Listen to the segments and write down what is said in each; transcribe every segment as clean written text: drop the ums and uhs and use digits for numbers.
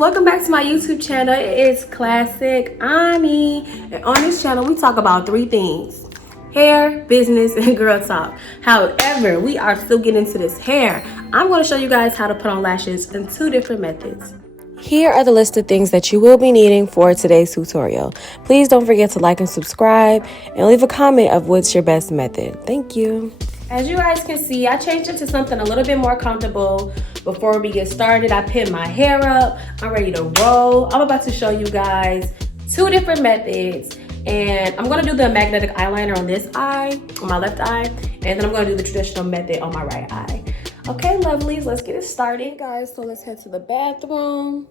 welcome back to my YouTube channel. It is Classic Ani, and on this channel we talk about three things: hair, business, and girl talk. However, we are still getting into this hair. I'm going to show you guys how to put on lashes in two different methods. Here are the list of things that you will be needing for today's tutorial. Please don't forget to like and subscribe, and leave a comment of what's your best method. Thank you. As you guys can see, I changed it to something a little bit more comfortable. Before we get started, I pinned my hair up. I'm ready to roll. I'm about to show you guys two different methods. And I'm gonna do the magnetic eyeliner on this eye, on my left eye. And then I'm gonna do the traditional method on my right eye. Okay, lovelies, let's get it started, guys. So let's head to the bathroom.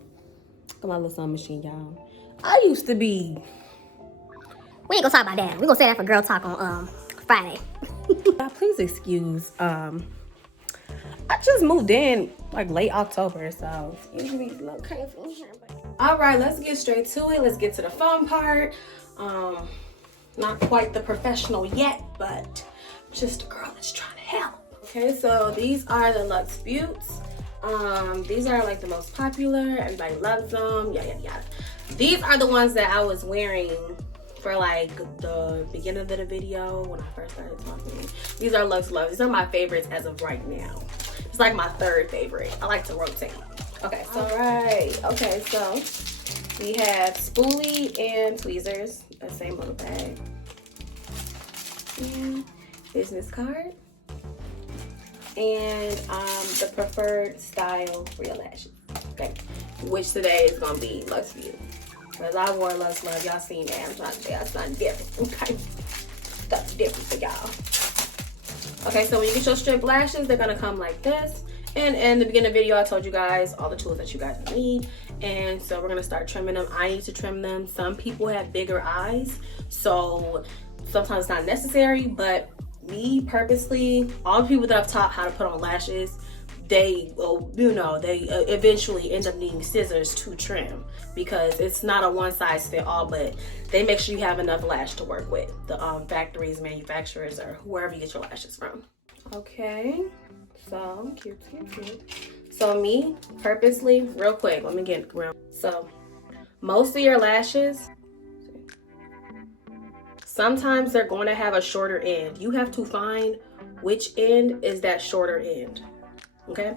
Look at my little sewing machine, y'all. I used to be... We ain't gonna talk about that. We're gonna say that for girl talk on Friday. Please excuse, I just moved in like late October, so excuse me, it's a little crazy in here. All right, let's get straight to it. Let's get to the fun part. Not quite the professional yet, but just a girl that's trying to help. Okay, so these are the 𝓌𝒾𝓃𝓬. These are like the most popular. Everybody loves them. Yeah. These are the ones that I was wearing for like the beginning of the video when I first started talking. These are 𝓌𝒾𝓃𝓬. These are my favorites as of right now. It's like my third favorite. I like to rotate. Okay, so okay, so we have SPOOLEY and TWEEZERs, the same little bag. And business card. And the preferred style for your lashes. Okay, which today is gonna be 𝓌𝒾𝓃𝓬. Because I wore 𝓌𝒾𝓃𝓬, y'all seen that. I'm trying to tell y'all something different, okay? Stuff different for y'all. Okay, so when you get your strip lashes, they're gonna come like this. And in the beginning of the video, I told you guys all the tools that you guys need. And so we're gonna start trimming them. I need to trim them. Some people have bigger eyes, so sometimes it's not necessary, but me purposely, all the people that I've taught how to put on lashes, they eventually end up needing scissors to trim, because it's not a one size fit all, but they make sure you have enough lash to work with, the factories, manufacturers, or whoever you get your lashes from. Okay, so cute. So me purposely, real quick, let me get real. So most of your lashes, sometimes they're going to have a shorter end. You have to find which end is that shorter end. Okay,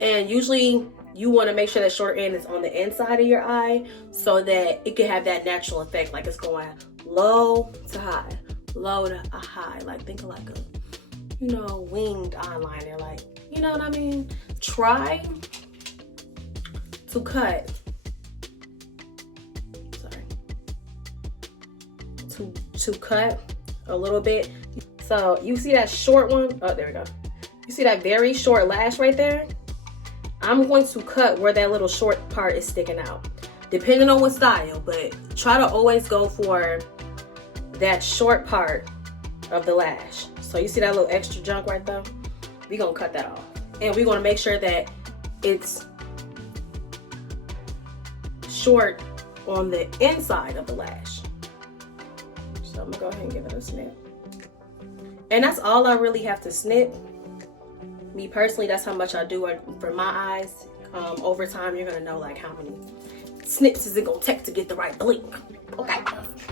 and usually you want to make sure that short end is on the inside of your eye so that it can have that natural effect, like it's going low to high, low to a high. Like think of like a, winged eyeliner, like, you know what I mean? Try to cut, to cut a little bit. So you see that short one? Oh, there we go. You see that very short lash right there? I'm going to cut where that little short part is sticking out, depending on what style, but try to always go for that short part of the lash. So you see that little extra junk right there? We're gonna cut that off. And we're gonna make sure that it's short on the inside of the lash. So I'm gonna go ahead and give it a snip. And that's all I really have to snip. Me personally, that's how much I do it for my eyes. Over time, you're gonna know like how many snips is it gonna take to get the right blink. Okay.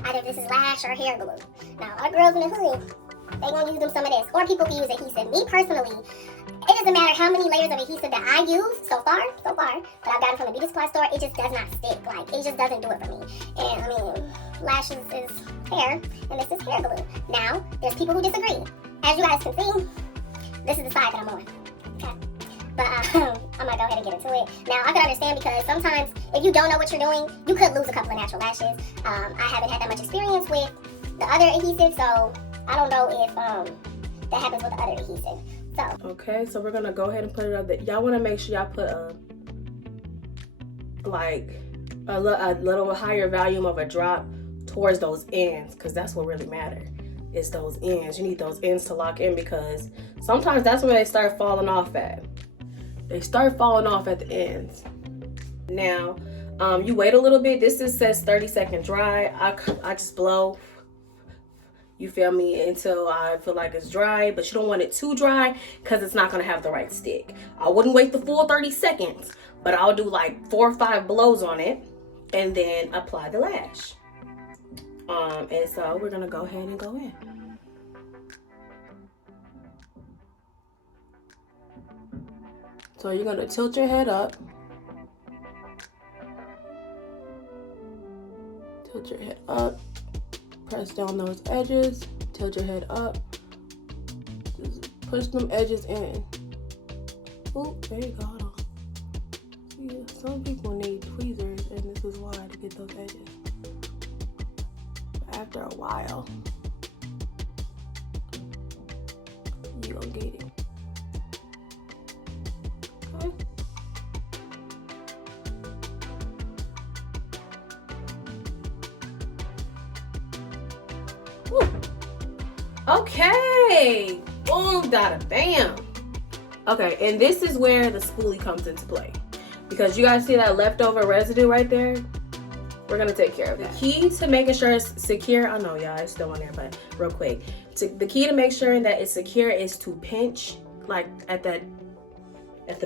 Either this is lash or hair glue. Now, our girls in the hood, they gonna use them some of this. Or people can use adhesive. Me personally, it doesn't matter how many layers of adhesive that I use so far, but I've got it from the beauty supply store, it just does not stick. Like, it just doesn't do it for me. And I mean, lashes is hair, and this is hair glue. Now, there's people who disagree. As you guys can see, this is the side that I'm on. Okay. But I'm gonna go ahead and get into it. Now, I can understand, because sometimes if you don't know what you're doing, you could lose a couple of natural lashes. I haven't had that much experience with the other adhesive, so I don't know if that happens with the other adhesive. So okay, so we're gonna go ahead and put it up. Y'all want to make sure y'all put a little higher volume of a drop towards those ends, because that's what really matters. It's those ends. You need those ends to lock in, because sometimes that's when they start falling off at. They start falling off at the ends. Now, you wait a little bit. This says 30-second dry. I just blow, you feel me, until I feel like it's dry, but you don't want it too dry because it's not gonna have the right stick. I wouldn't wait the full 30 seconds, but I'll do like 4 or 5 blows on it and then apply the lash. And so we're gonna go ahead and go in. So you're gonna tilt your head up. Tilt your head up. Press down those edges. Tilt your head up. Just push them edges in. Oh, there you go. Hold on. See, some people need tweezers, and this is why, to get those edges. But after a while, you don't get it. Okay. Woo. Okay. Boom, dada, bam. Okay, and this is where the spoolie comes into play. Because you guys see that leftover residue right there? We're gonna take care of that. The key to making sure it's secure, I know y'all, it's still on there, but real quick. The key to make sure that it's secure is to pinch, like at the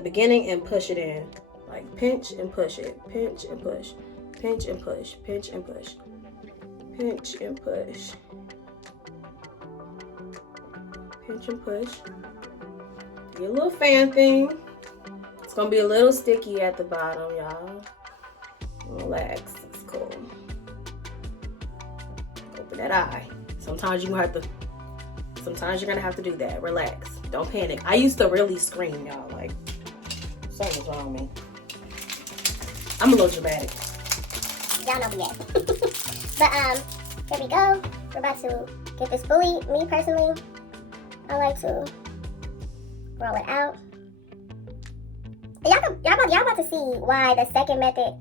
beginning, and push it in. Like pinch and push it, pinch and push, pinch and push, pinch and push, pinch and push, pinch and push. Get a little fan thing. It's gonna be a little sticky at the bottom, y'all. Relax, it's cool. Open that eye. Sometimes you're gonna have to do that. Relax, don't panic. I used to really scream, y'all, like something's wrong with me. I'm a little dramatic. Y'all know me yet. But here we go. We're about to get this spoolie. Me personally, I like to roll it out. Y'all about to see why the second method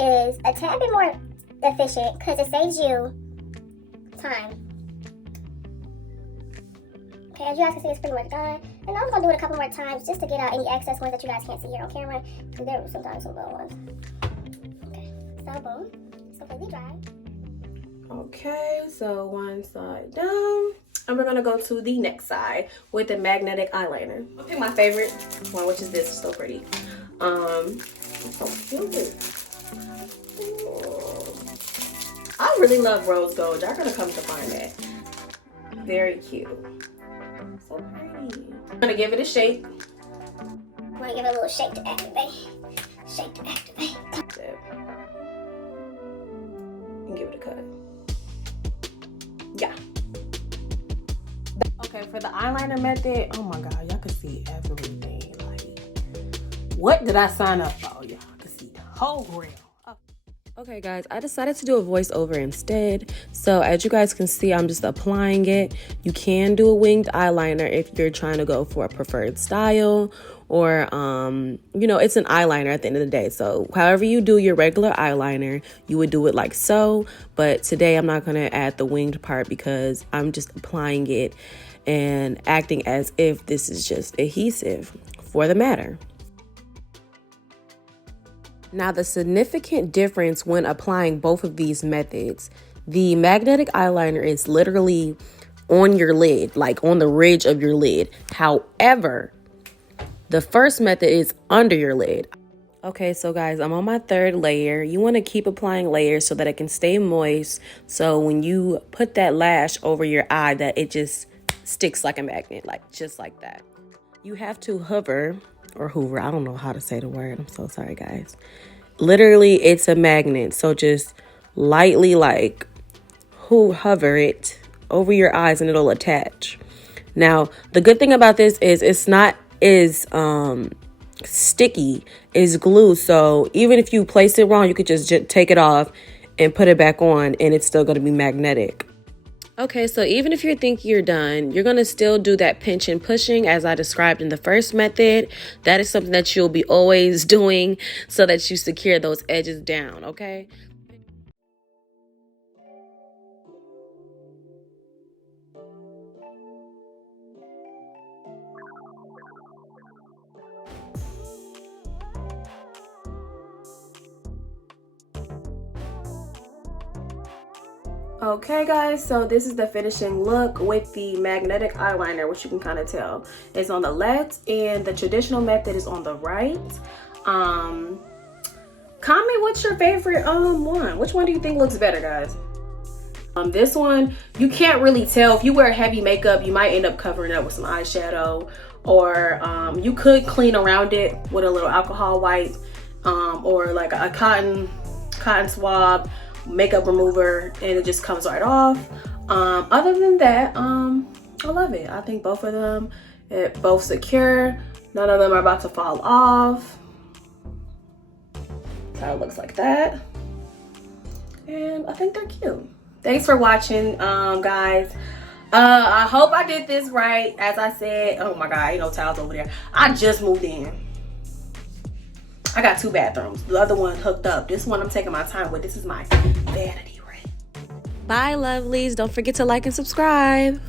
is a tad bit more efficient, because it saves you time. Okay, as you guys can see, it's pretty much done. And I'm gonna do it a couple more times just to get out any excess ones that you guys can't see here on camera, because there were sometimes some little ones. Okay, so boom, it's completely dry. Okay, so one side done. And we're gonna go to the next side with the magnetic eyeliner. I'll pick my favorite one, which is this. It's so pretty. It's so cute. I really love rose gold. Y'all gonna come to find that. Very cute. So pretty. I'm gonna give it a shake. I'm gonna give it a little shake to activate. Shake to activate. And give it a cut. Yeah. Okay, for the eyeliner method, oh my god, y'all can see everything. Like, what did I sign up for? Y'all can see the whole reel. Okay guys, I decided to do a voiceover instead. So as you guys can see, I'm just applying it. You can do a winged eyeliner if you're trying to go for a preferred style, or you know, it's an eyeliner at the end of the day. So however you do your regular eyeliner, you would do it like so. But today I'm not gonna add the winged part because I'm just applying it and acting as if this is just adhesive for the matter. Now, the significant difference when applying both of these methods, the magnetic eyeliner is literally on your lid, like on the ridge of your lid. However, the first method is under your lid. Okay, so guys, I'm on my third layer. You want to keep applying layers so that it can stay moist. So when you put that lash over your eye, that it just sticks like a magnet, like just like that. You have to hover or hoover. I don't know how to say the word. I'm so sorry, guys. Literally, it's a magnet. So just lightly like hover it over your eyes and it'll attach. Now, the good thing about this is it's not as sticky as glue. So even if you place it wrong, you could just take it off and put it back on and it's still going to be magnetic. Okay, so even if you think you're done, you're going to still do that pinch and pushing as I described in the first method. That is something that you'll be always doing so that you secure those edges down, okay? Okay guys, so this is the finishing look with the magnetic eyeliner, which you can kind of tell is on the left and the traditional method is on the right. Comment what's your favorite one. Which one do you think looks better, guys? This one, you can't really tell. If you wear heavy makeup, you might end up covering it up with some eyeshadow, or you could clean around it with a little alcohol wipe, or like a cotton swab makeup remover, and it just comes right off. Other than that, I love it. I think both of them, both secure. None of them are about to fall off. That's how it looks like that. And I think they're cute. Thanks for watching, guys. I hope I did this right. As I said, oh my God, ain't no towels over there. I just moved in. I got 2 bathrooms. The other one hooked up. This one I'm taking my time with. This is my vanity ring. Bye, lovelies. Don't forget to like and subscribe.